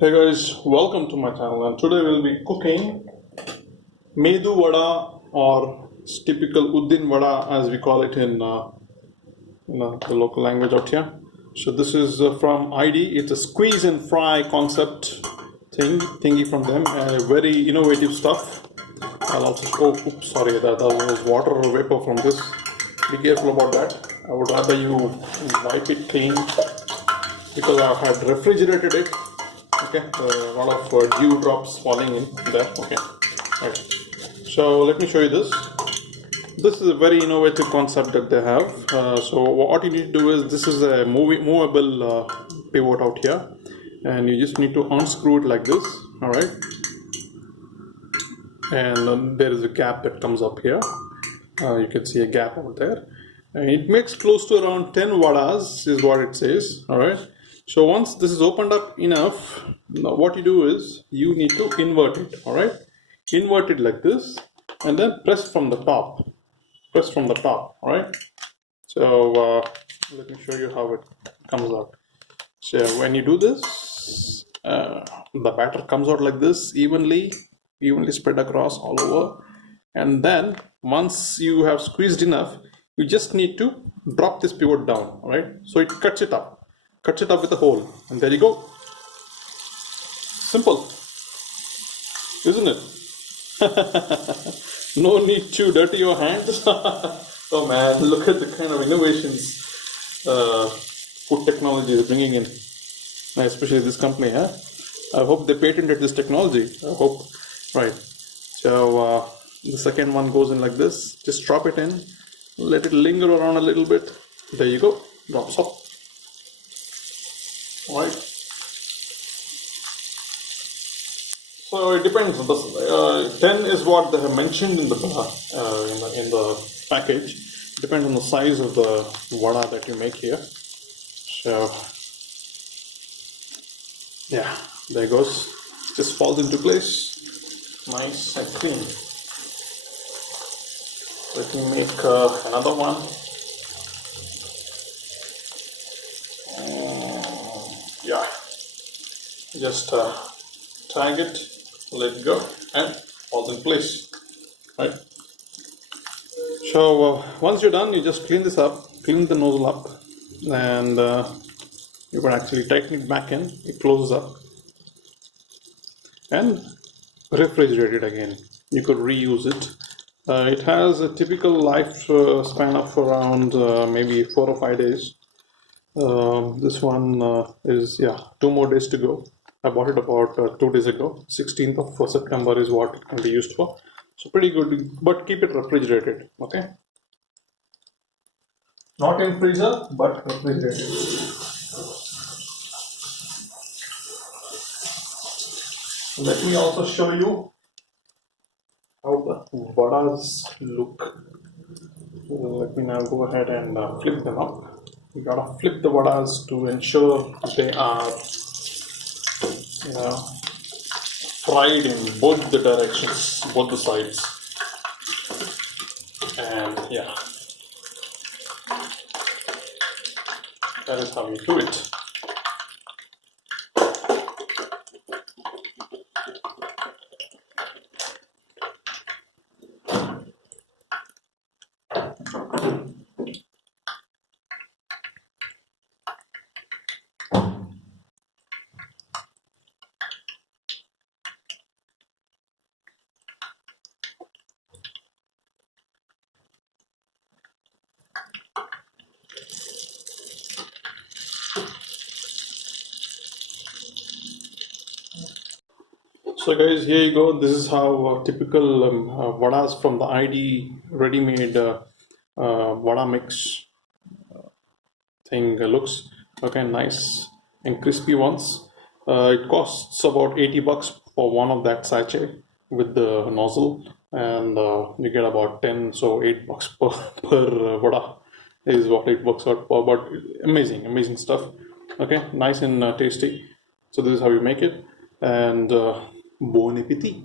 Hey guys, welcome to my channel, and today we'll be cooking Medu Vada, or typical Uddin Vada as we call it in the local language out here. So this is from ID. It's a squeeze and fry concept thingy from them. Very innovative stuff. I'll also oops, sorry, that was water or vapor from this. Be careful about that. I would rather you wipe it clean because I had refrigerated it. Okay, a lot of dew drops falling in there. Okay, right. So let me show you this. This is a very innovative concept that they have. So what you need to do is, this is a movable pivot out here, and you just need to unscrew it like this. All right, and there is a gap that comes up here. You can see a gap over there, and it makes close to around 10 vadas is what it says. All right. So once this is opened up enough, now what you do is you need to invert it. All right, invert it like this, and then press from the top. Press from the top. All right. So let me show you how it comes out. So when you do this, the batter comes out like this, evenly spread across all over. And then once you have squeezed enough, you just need to drop this pivot down. All right. So it cuts it up with a hole, and there you go. Simple, isn't it? No need to dirty your hands. Oh man, look at the kind of innovations food technology is bringing in, especially this company. I hope they patented this technology. I hope. Right. So the second one goes in like this. Just drop it in, let it linger around a little bit. There you go. Drops up. Right. So it depends. 10 is what they have mentioned in the package. It depends on the size of the vada that you make here. So yeah, there it goes. Just falls into place, nice and clean. Let me make another one. Yeah, just tag it, let it go, and falls in place. Right. So once you're done, you just clean this up, clean the nozzle up, and you can actually tighten it back in. It closes up, and refrigerate it again. You could reuse it. It has a typical life span of around maybe 4 or 5 days. This one is 2 more days to go. I bought it about 2 days ago. 16th of September is what it can be used for. So pretty good, but keep it refrigerated. Okay, not in freezer, but refrigerated. Let me also show you how the vadas look. Let me now go ahead and flip them up. You gotta flip the vadas to ensure they are fried in both the directions, both the sides. And yeah, that is how you do it. So guys, here you go. This is how typical vadas from the ID ready-made vada mix thing looks. Okay, nice and crispy ones. It costs about 80 bucks for one of that sachet with the nozzle, and you get about 10, so 8 bucks per vada is what it works out for. But amazing stuff. Okay, nice and tasty. So this is how you make it, and bon appetit.